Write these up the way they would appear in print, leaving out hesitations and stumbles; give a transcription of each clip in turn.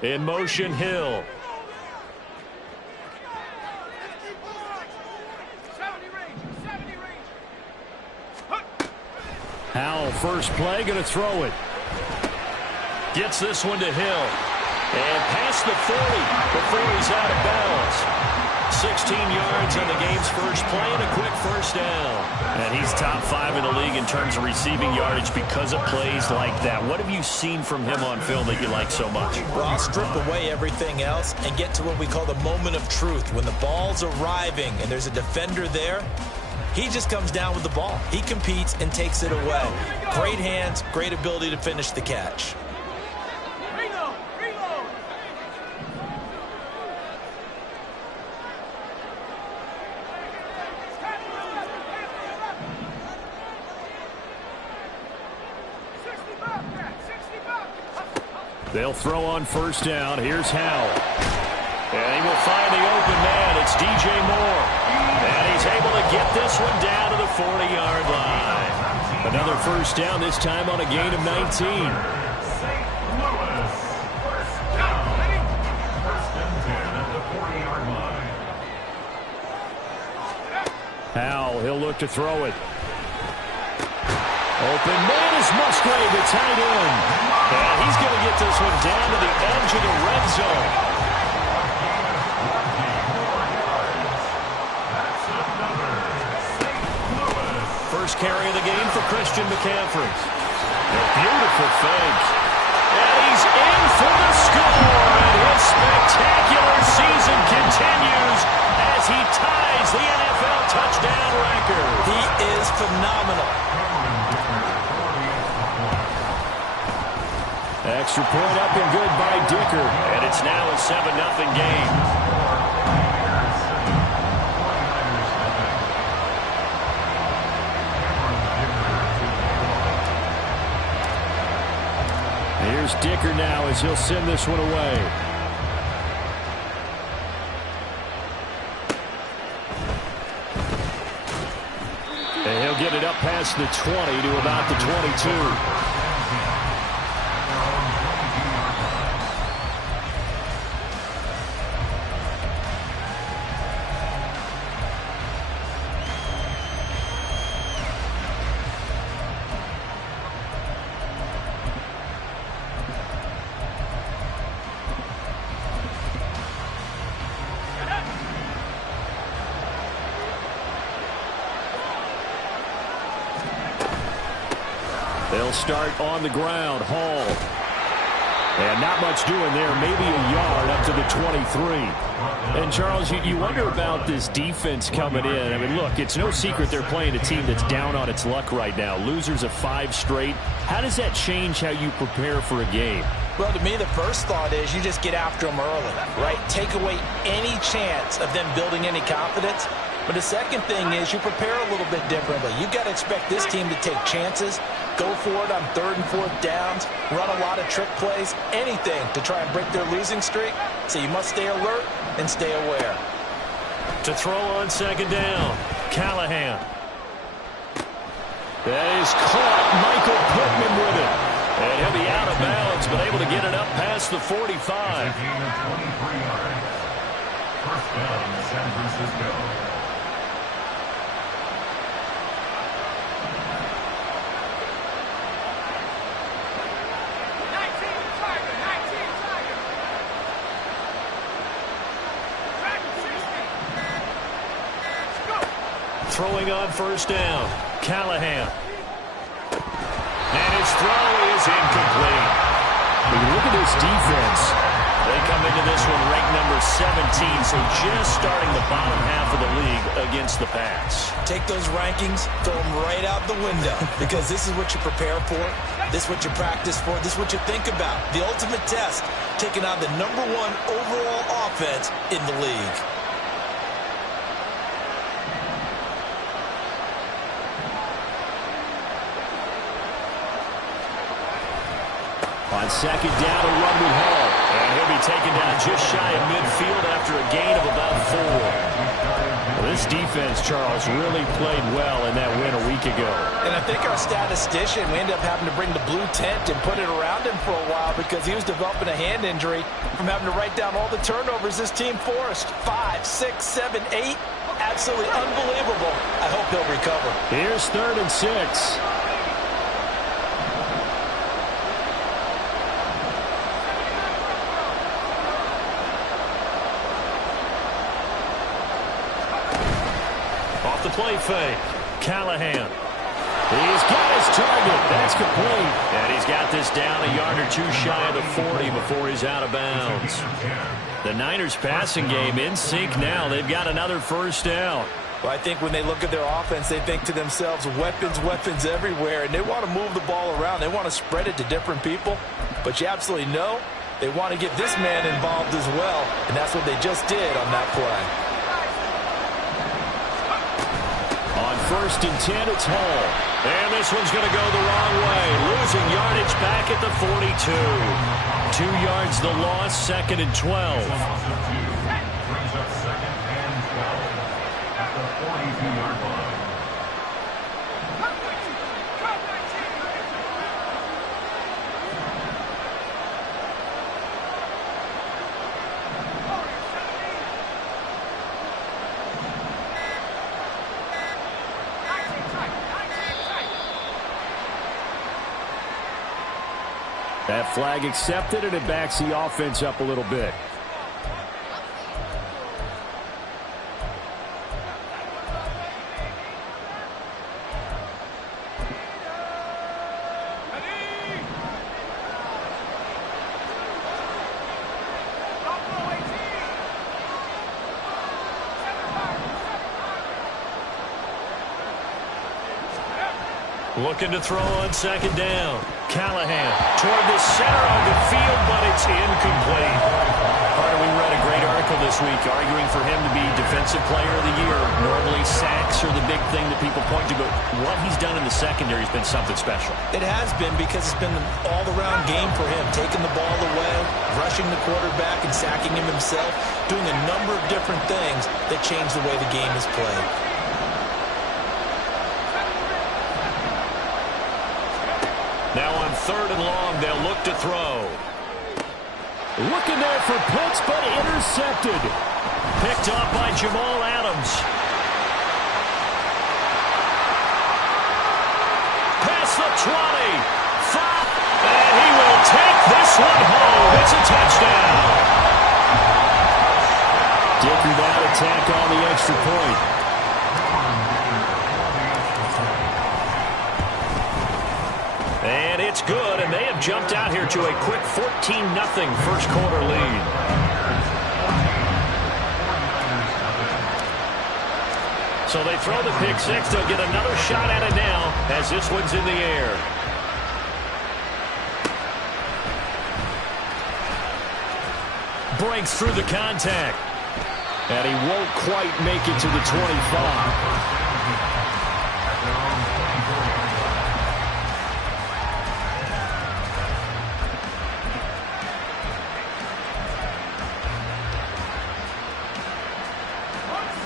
In motion, Hill. Howell, first play, going to throw it. Gets this one to Hill. And past the 40 before he's out of bounds. 16 yards on the game's first play and a quick first down. And he's top 5 in the league in terms of receiving yardage because of plays like that. What have you seen from him on film that you like so much? Well, I'll strip away everything else and get to what we call the moment of truth. When the ball's arriving and there's a defender there, he just comes down with the ball. He competes and takes it away. Great hands, great ability to finish the catch. They'll throw on first down. Here's Howell. And he will find the open man. It's DJ Moore. And he's able to get this one down to the 40-yard line. Another first down, this time on a gain of 19. Howell, he'll look to throw it. Open man is Musgrave, the tight end. And he's going to get this one down to the edge of the red zone. First carry of the game for Christian McCaffrey. A beautiful fake. And he's in for the score. And his spectacular season continues as he ties the NFL touchdown record. He is phenomenal. Extra point up and good by Dicker. And it's now a 7-0 game. Here's Dicker now as he'll send this one away. And he'll get it up past the 20 to about the 22. They'll start on the ground. Hall. And not much doing there. Maybe a yard up to the 23. And, Charles, you wonder about this defense coming in. I mean, look, it's no secret they're playing a team that's down on its luck right now. Losers of 5 straight. How does that change how you prepare for a game? Well, to me, the first thought is you just get after them early, right? Take away any chance of them building any confidence. But the second thing is you prepare a little bit differently. You've got to expect this team to take chances, go for it on 3rd and 4th downs, run a lot of trick plays, anything to try and break their losing streak. So you must stay alert and stay aware. To throw on 2nd down, Callahan. That is caught. Michael Pittman with it. And he'll be out of bounds, but able to get it up past the 45. First down, San Francisco. Throwing on first down, Callahan. And his throw is incomplete. When you look at this defense, they come into this one ranked number 17, so just starting the bottom half of the league against the pass. Take those rankings, throw them right out the window, because this is what you prepare for, this is what you practice for, this is what you think about. The ultimate test, taking on the #1 overall offense in the league. On 2nd down, a run with Hall. And he'll be taken down just shy of midfield after a gain of about 4. This defense, Charles, really played well in that win a week ago. And I think our statistician, we ended up having to bring the blue tent and put it around him for a while because he was developing a hand injury from having to write down all the turnovers this team forced. 5, 6, 7, 8. Absolutely unbelievable. I hope he'll recover. Here's 3rd and 6. Off the play fake. Callahan. He's got his target. That's complete. And he's got this down a yard or two shy of the 40 before he's out of bounds. The Niners passing game in sync now. They've got another first down. Well, I think when they look at their offense, they think to themselves, weapons, weapons everywhere, and they want to move the ball around. They want to spread it to different people. But you absolutely know they want to get this man involved as well, and that's what they just did on that play. On 1st and 10, it's Hall. And this one's going to go the wrong way. Losing yardage back at the 42. 2 yards the loss, 2nd and 12. Brings up 2nd and 12 at the 42-yard line. That flag accepted, and it backs the offense up a little bit. Looking to throw on 2nd down. Callahan toward the center of the field, but it's incomplete. Carter, we read a great article this week arguing for him to be Defensive Player of the Year. Normally sacks are the big thing that people point to, but what he's done in the secondary has been something special. It has been because it's been an all-around game for him, taking the ball away, rushing the quarterback and sacking him himself, doing a number of different things that change the way the game is played. Now on 3rd and long, they'll look to throw. Looking there for Pitts, but intercepted. Picked up by Jamal Adams. Past the 20. 5. And he will take this one home. It's a touchdown. Dickered that attack on the extra point. And it's good, and they have jumped out here to a quick 14-0 first quarter lead. So they throw the pick six. They'll get another shot at it now as this one's in the air. Breaks through the contact. And he won't quite make it to the 25.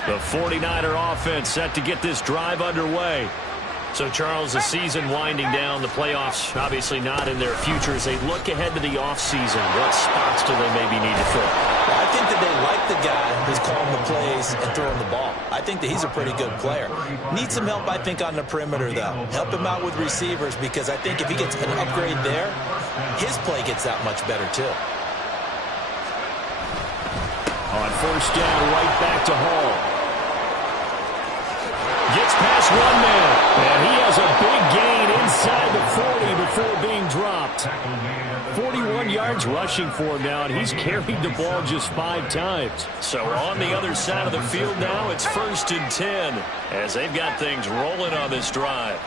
The 49er offense set to get this drive underway. So, Charles, the season winding down, the playoffs obviously not in their future. As they look ahead to the offseason, what spots do they maybe need to fill? Well, I think that they like the guy who's calling the plays and throwing the ball. I think that he's a pretty good player. Needs some help, I think, on the perimeter, though. Help him out with receivers, because I think if he gets an upgrade there, his play gets that much better, too. On 1st down, right back to Hall. Gets past one man, and he has a big gain inside the 40 before being dropped. 41 yards rushing for him now, and he's carried the ball just 5 times. So on the other side of the field now, it's 1st and 10, as they've got things rolling on this drive.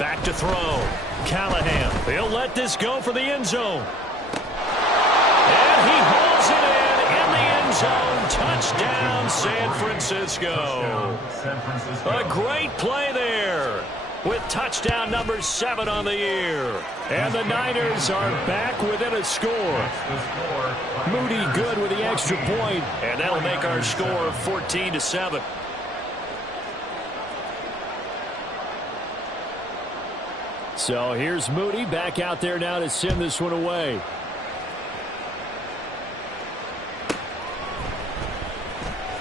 Back to throw. Callahan, he'll let this go for the end zone. And he hauls it in the end zone. Touchdown, San Francisco. A great play there. with touchdown number 7 on the year. And the Niners are back within a score. Moody good with the extra point, and that'll make our score 14-7. So here's Moody back out there now to send this one away.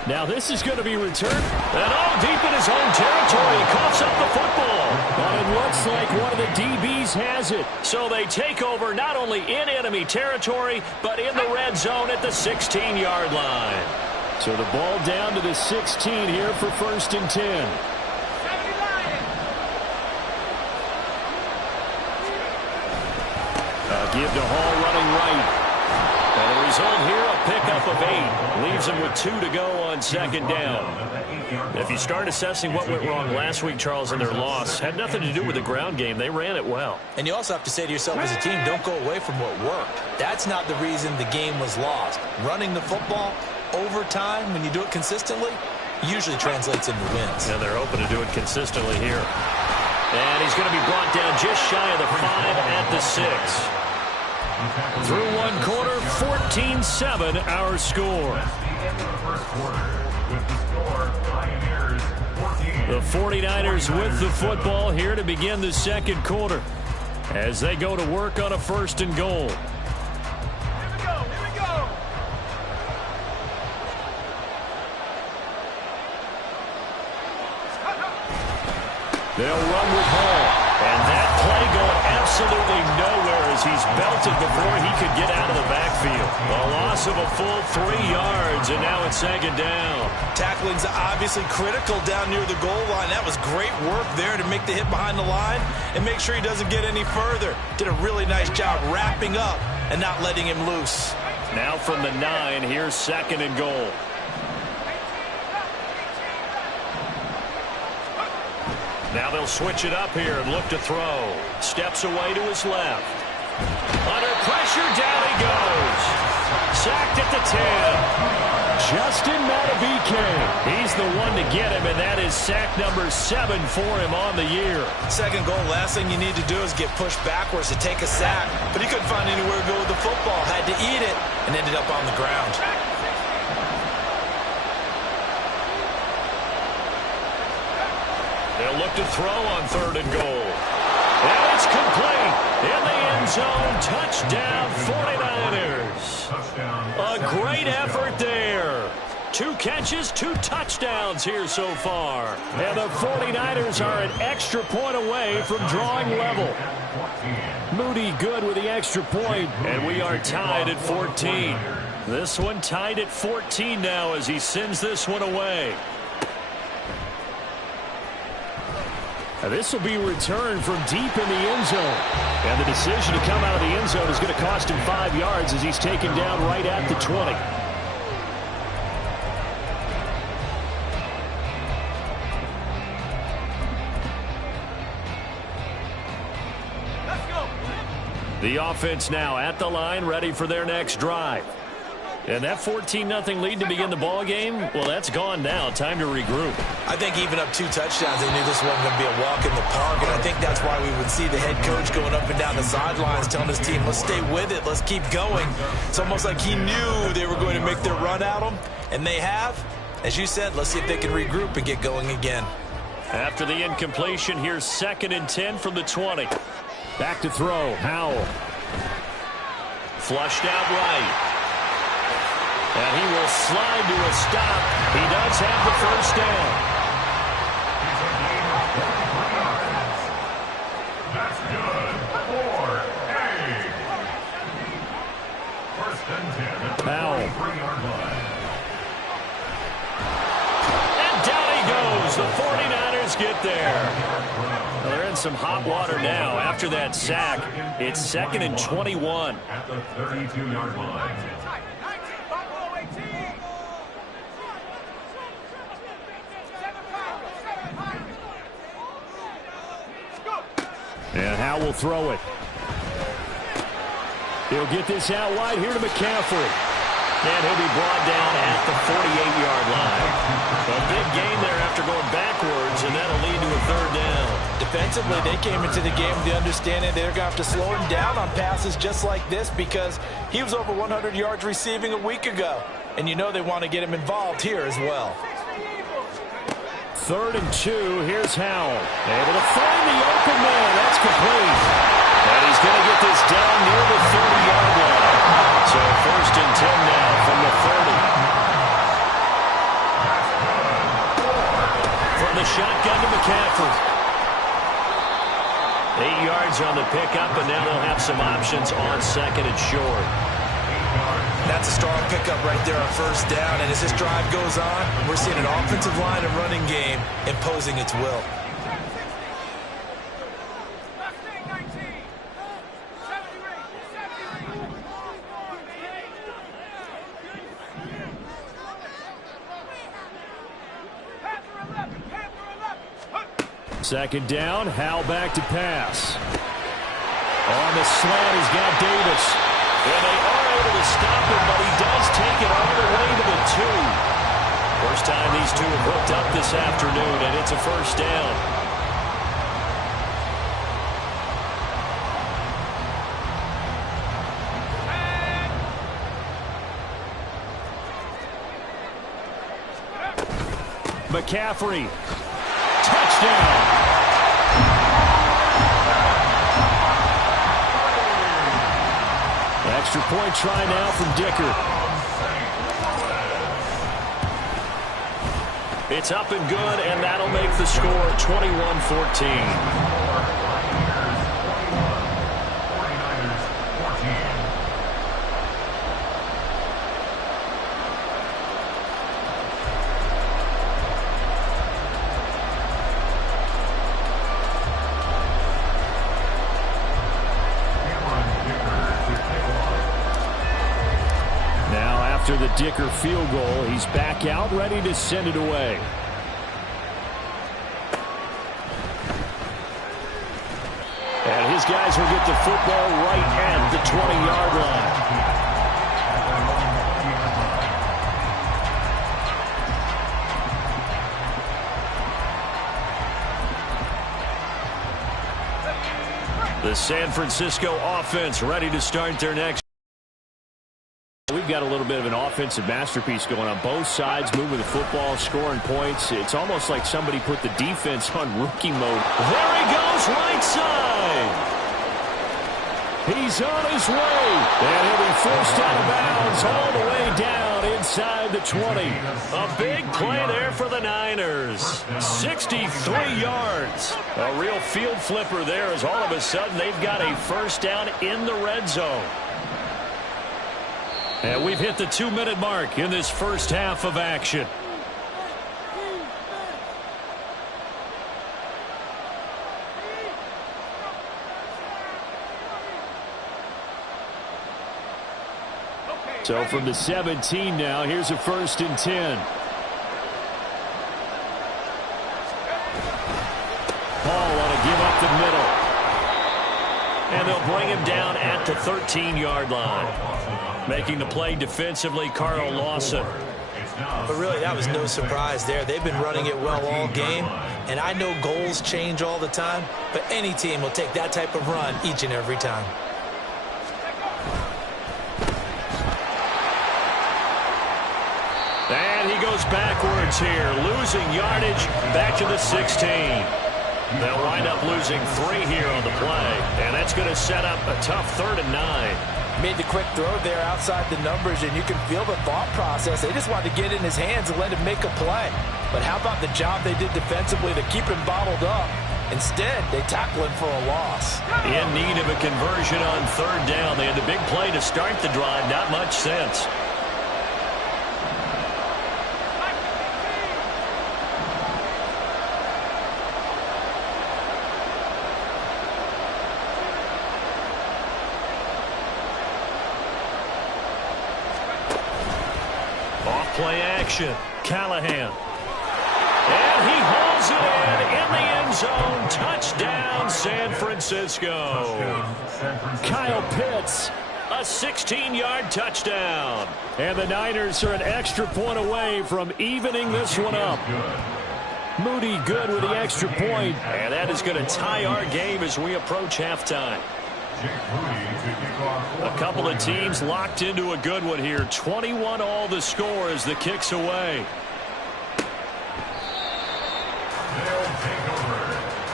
Now this is going to be returned. And all deep in his own territory. He coughs up the football. And it looks like one of the DBs has it. So they take over not only in enemy territory, but in the red zone at the 16-yard line. So the ball down to the 16 here for 1st and 10. Give to Hall running right. And the result here, a pickup of 8. Leaves him with 2 to go on 2nd down. If you start assessing what went wrong last week, Charles, in their loss, had nothing to do with the ground game. They ran it well. And you also have to say to yourself as a team, don't go away from what worked. That's not the reason the game was lost. Running the football over time, when you do it consistently, usually translates into wins. And they're hoping to do it consistently here. And he's going to be brought down just shy of the 5 at the 6. Through one quarter, 14-7 our score. The 49ers with the football here to begin the 2nd quarter as they go to work on a 1st and goal. They'll run with Hall. And that play going absolutely nowhere as he's belted before he could get out of the backfield. A loss of a full 3 yards, and now it's 2nd down. Tackling's obviously critical down near the goal line. That was great work there to make the hit behind the line and make sure he doesn't get any further. Did a really nice job wrapping up and not letting him loose. Now from the 9, here's 2nd and goal. Now they'll switch it up here and look to throw. Steps away to his left. Under pressure, down he goes. Sacked at the 10. Justin Madubuike. He's the one to get him, and that is sack number 7 for him on the year. 2nd goal, last thing you need to do is get pushed backwards to take a sack. But he couldn't find anywhere to go with the football. Had to eat it and ended up on the ground. They'll look to throw on 3rd and goal. And it's complete. In the end zone, touchdown 49ers. A great effort there. 2 catches, 2 touchdowns here so far. And the 49ers are an extra point away from drawing level. Moody good with the extra point, and we are tied at 14. This one tied at 14 now as he sends this one away. This will be returned from deep in the end zone. And the decision to come out of the end zone is going to cost him 5 yards as he's taken down right at the 20. Let's go. The offense now at the line, ready for their next drive. And that 14-0 lead to begin the ball game, well, that's gone now. Time to regroup. I think even up 2 touchdowns, they knew this wasn't going to be a walk in the park, and I think that's why we would see the head coach going up and down the sidelines telling his team, let's stay with it, let's keep going. It's almost like he knew they were going to make their run at him, and they have. As you said, let's see if they can regroup and get going again. After the incompletion, here's 2nd and 10 from the 20. Back to throw, Howell. Flushed out right. And he will slide to a stop. He does have the 1st down. That's good for A. 1st and 10 at the 43-yard line. And down he goes. The 49ers get there. Well, they're in some hot water now after that sack. It's 2nd and 21. At the 32-yard line. And Howell will throw it. He'll get this out wide here to McCaffrey. And he'll be brought down at the 48-yard line. A big gain there after going backwards, and that'll lead to a third down. Defensively, they came into the game with the understanding they're going to have to slow him down on passes just like this because he was over 100 yards receiving a week ago. And you know they want to get him involved here as well. 3rd and 2. Here's Howell. Able to find the open man. That's complete. And he's going to get this down near the 30-yard line. So 1st and 10 now from the 30. From the shotgun to McCaffrey. 8 yards on the pickup, and now they'll have some options on 2nd and short. That's a strong pickup right there on 1st down, and as this drive goes on, we're seeing an offensive line and running game imposing its will. Second down, Howell back to pass. On the slant, he's got Davis. And they are able to stop him, but he does take it all the way to the 2. First time these two have hooked up this afternoon, and it's a 1st down. McCaffrey. Touchdown. Extra point try now from Dicker. It's up and good, and that'll make the score 21-14. After the Dicker field goal, he's back out, ready to send it away. And his guys will get the football right at the 20-yard line. The San Francisco offense ready to start their next. We've got a little bit of an offensive masterpiece going on both sides, moving the football, scoring points. It's almost like somebody put the defense on rookie mode. There he goes, right side. He's on his way. And he'll be forced out of bounds all the way down inside the 20. A big play there for the Niners. 63 yards. A real field flipper there as all of a sudden they've got a 1st down in the red zone. And we've hit the 2-minute mark in this first half of action. So from the 17 now, here's a 1st and 10. Paul want to give up the middle. And they'll bring him down at the 13-yard line. Making the play defensively, Carl Lawson. But really, that was no surprise there. They've been running it well all game. And I know goals change all the time, but any team will take that type of run each and every time. And he goes backwards here, losing yardage back to the 16. They'll wind up losing 3 here on the play, and that's going to set up a tough 3rd and 9. Made the quick throw there outside the numbers, and you can feel the thought process. They just wanted to get in his hands and let him make a play. But how about the job they did defensively to keep him bottled up? Instead, they tackle him for a loss. In need of a conversion on 3rd down. They had the big play to start the drive. Not much sense. Play action. Callahan. And he hauls it in the end zone. Touchdown, San Francisco. Kyle Pitts A 16-yard touchdown. And the Niners are an extra point away from evening this one up. Moody good with the extra point. And that is going to tie our game as we approach halftime. A couple of teams locked into a good one here. 21 all the score as the kick's away. They'll take over.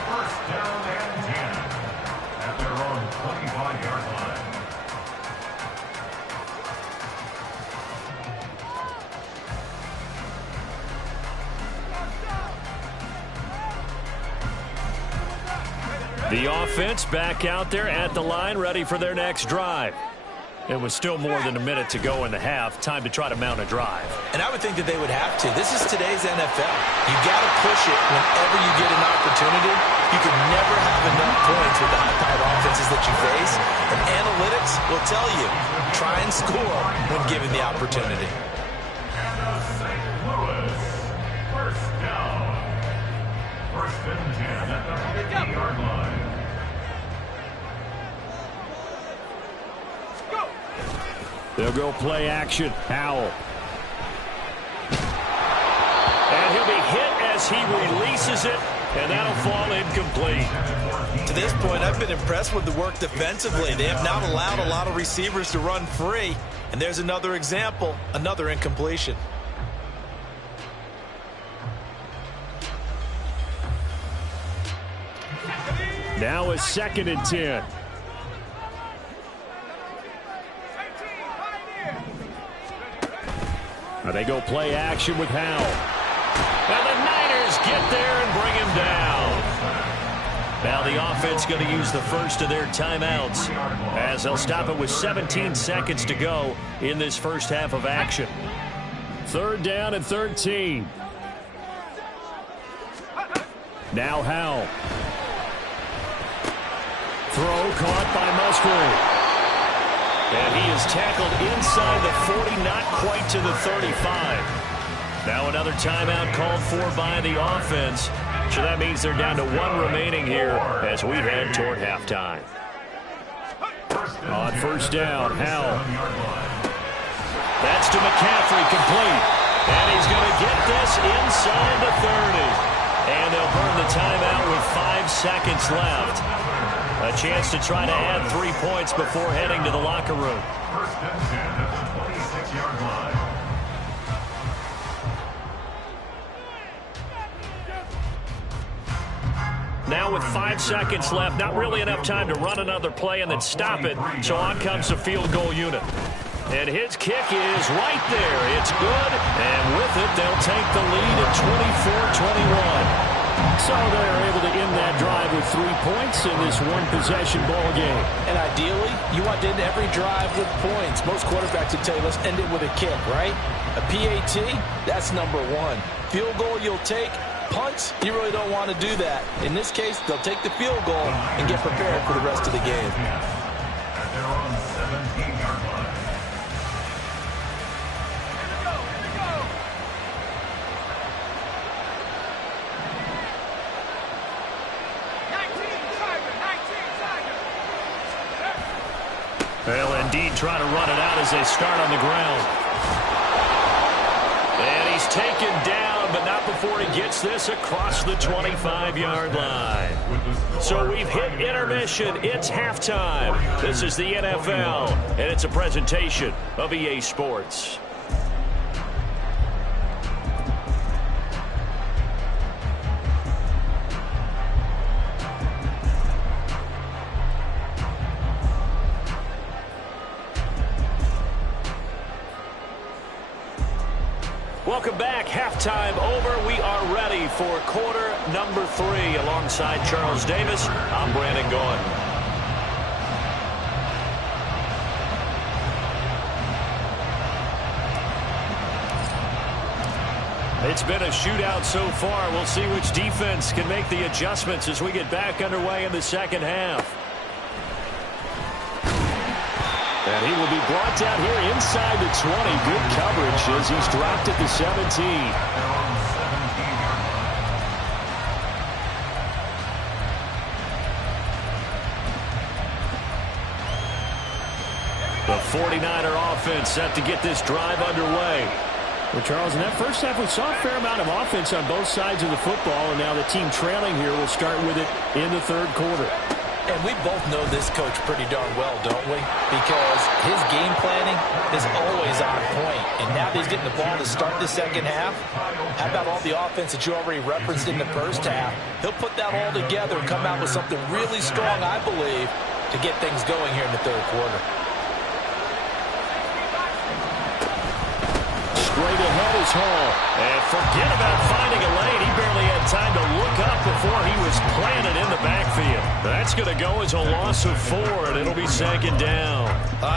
First down and 10 at their own 25-yard line. The offense back out there at the line, ready for their next drive. It was still more than a minute to go in the half. Time to try to mount a drive. And I would think that they would have to. This is today's NFL. You got to push it whenever you get an opportunity. You can never have enough points with the high-powered offenses that you face. And analytics will tell you, try and score when given the opportunity. And the St. Louis first down. First and 10 at the 50-yard line. They'll go play action. Howell. And he'll be hit as he releases it, and that'll fall incomplete. To this point, I've been impressed with the work defensively. They have not allowed a lot of receivers to run free. And there's another example, another incompletion. Now a 2nd and 10. They go play action with Howell. And the Niners get there and bring him down. Now the offense going to use the first of their timeouts as they'll stop it with 17 seconds to go in this first half of action. 3rd down and 13. Now Howell. Throw caught by Musgrave. And he is tackled inside the 40, not quite to the 35. Now another timeout called for by the offense. So that means they're down to 1 remaining here as we head toward halftime. On first down, Howell. That's to McCaffrey, complete. And he's going to get this inside the 30. And they'll burn the timeout with 5 seconds left. A chance to try to add 3 points before heading to the locker room. First and 10 at the 26-yard line. Now with 5 seconds left, not really enough time to run another play and then stop it. So on comes the field goal unit. And his kick is right there. It's good. And with it, they'll take the lead at 24-21. So they're able to end that drive with 3 points in this one-possession ball game. And ideally, you want to end every drive with points. Most quarterbacks would tell you, let's end it with a kick, right? A PAT, that's number 1. Field goal you'll take. Punts, you really don't want to do that. In this case, they'll take the field goal and get prepared for the rest of the game. At their own 17-yard line. They'll indeed try to run it out as they start on the ground. And he's taken down, but not before he gets this across the 25-yard line. So we've hit intermission. It's halftime. This is the NFL, and it's a presentation of EA Sports. Welcome back. Halftime over. We are ready for quarter number 3. Alongside Charles Davis, I'm Brandon Gaughan. It's been a shootout so far. We'll see which defense can make the adjustments as we get back underway in the second half. And he will be brought down here inside the 20. Good coverage as he's dropped at the 17. The 49er offense set to get this drive underway. Well, Charles, in that first half, we saw a fair amount of offense on both sides of the football, and now the team trailing here will start with it in the third quarter. And we both know this coach pretty darn well, don't we? Because his game planning is always on point. And now that he's getting the ball to start the second half, how about all the offense that you already referenced in the first half? He'll put that all together and come out with something really strong, I believe, to get things going here in the third quarter. Straight ahead is Hall. And forget about finding a lane. He barely had time to look up before he was planted in the backfield. That's going to go as a loss of 4, and it'll be second down.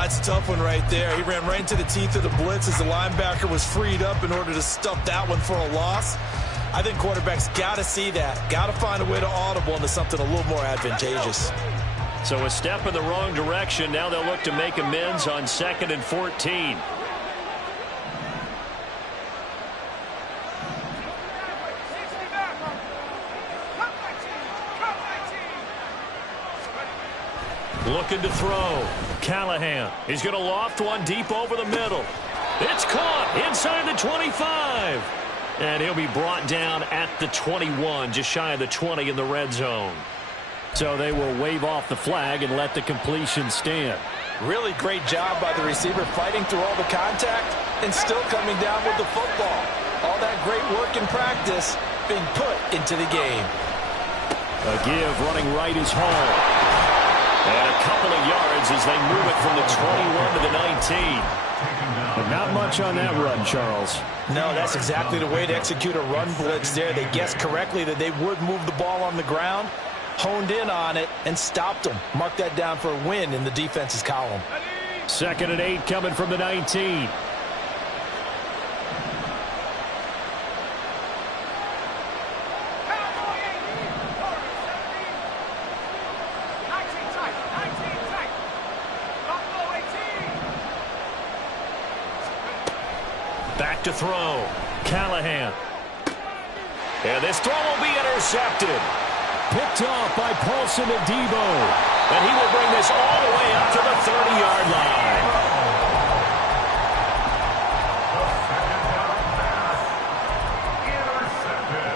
It's a tough one right there. He ran right into the teeth of the blitz as the linebacker was freed up in order to stuff that one for a loss. I think quarterbacks got to see that. Got to find a way to audible into something a little more advantageous. So a step in the wrong direction. Now they'll look to make amends on 2nd and 14. Looking to throw. Callahan. He's going to loft one deep over the middle. It's caught inside the 25. And he'll be brought down at the 21, just shy of the 20 in the red zone. So they will wave off the flag and let the completion stand. Really great job by the receiver fighting through all the contact and still coming down with the football. All that great work in practice being put into the game. A give running right is Hall. And a couple of yards as they move it from the 21 to the 19. But not much on that run, Charles. No, that's exactly the way to execute a run blitz there. They guessed correctly that they would move the ball on the ground, honed in on it, and stopped them. Mark that down for a win in the defense's column. 2nd and 8 coming from the 19. Back to throw. Callahan. And this throw will be intercepted. Picked off by Paulson Adebo. And he will bring this all the way up to the 30-yard line. Intercepted.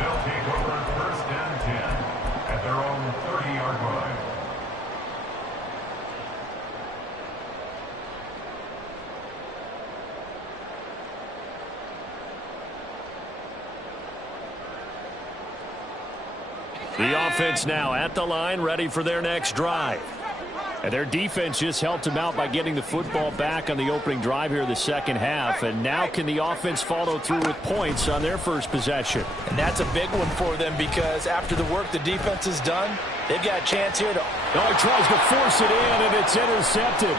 They'll take over 1st and 10 at their own 30-yard line. The offense now at the line, ready for their next drive. And their defense just helped them out by getting the football back on the opening drive here in the second half. And now can the offense follow through with points on their first possession? And that's a big one for them because after the work the defense has done, they've got a chance here to... Oh, he tries to force it in, and it's intercepted.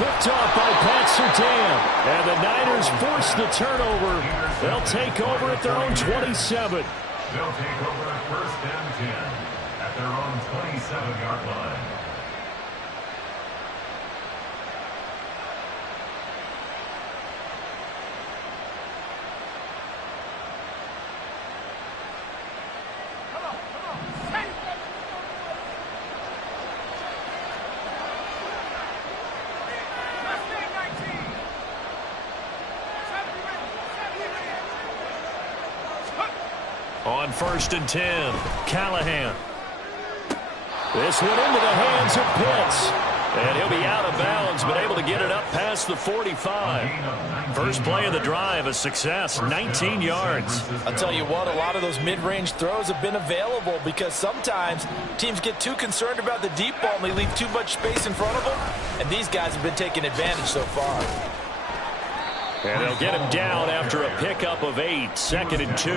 Picked off by Pat Surtain. And the Niners force the turnover. They'll take over at their own 27. They'll take over 1st and 10 at their own 27-yard line. On 1st and 10, Callahan. This one into the hands of Pitts. And he'll be out of bounds, but able to get it up past the 45. First play of the drive, a success, 19 yards. I'll tell you what, a lot of those mid-range throws have been available because sometimes teams get too concerned about the deep ball and they leave too much space in front of them. And these guys have been taking advantage so far. And they'll get him down after a pickup of 8, 2nd and 2.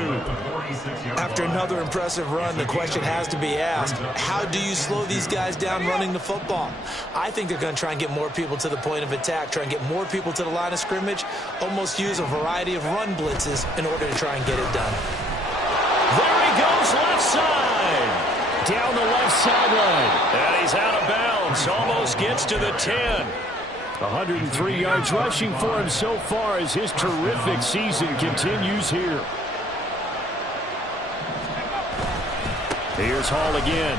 After another impressive run, the question has to be asked, how do you slow these guys down running the football? I think they're going to try and get more people to the point of attack, try and get more people to the line of scrimmage, almost use a variety of run blitzes in order to try and get it done. There he goes, left side. Down the left sideline. And he's out of bounds, almost gets to the 10. 103 yards rushing for him so far as his terrific season continues here. Here's Hall again.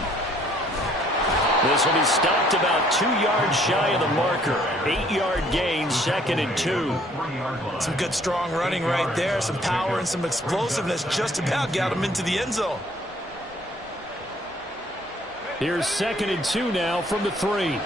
This will be stopped about 2 yards shy of the marker. 8-yard gain, 2nd and 2. Some good strong running right there. Some power and some explosiveness just about got him into the end zone. Here's 2nd and 2 now from the 3.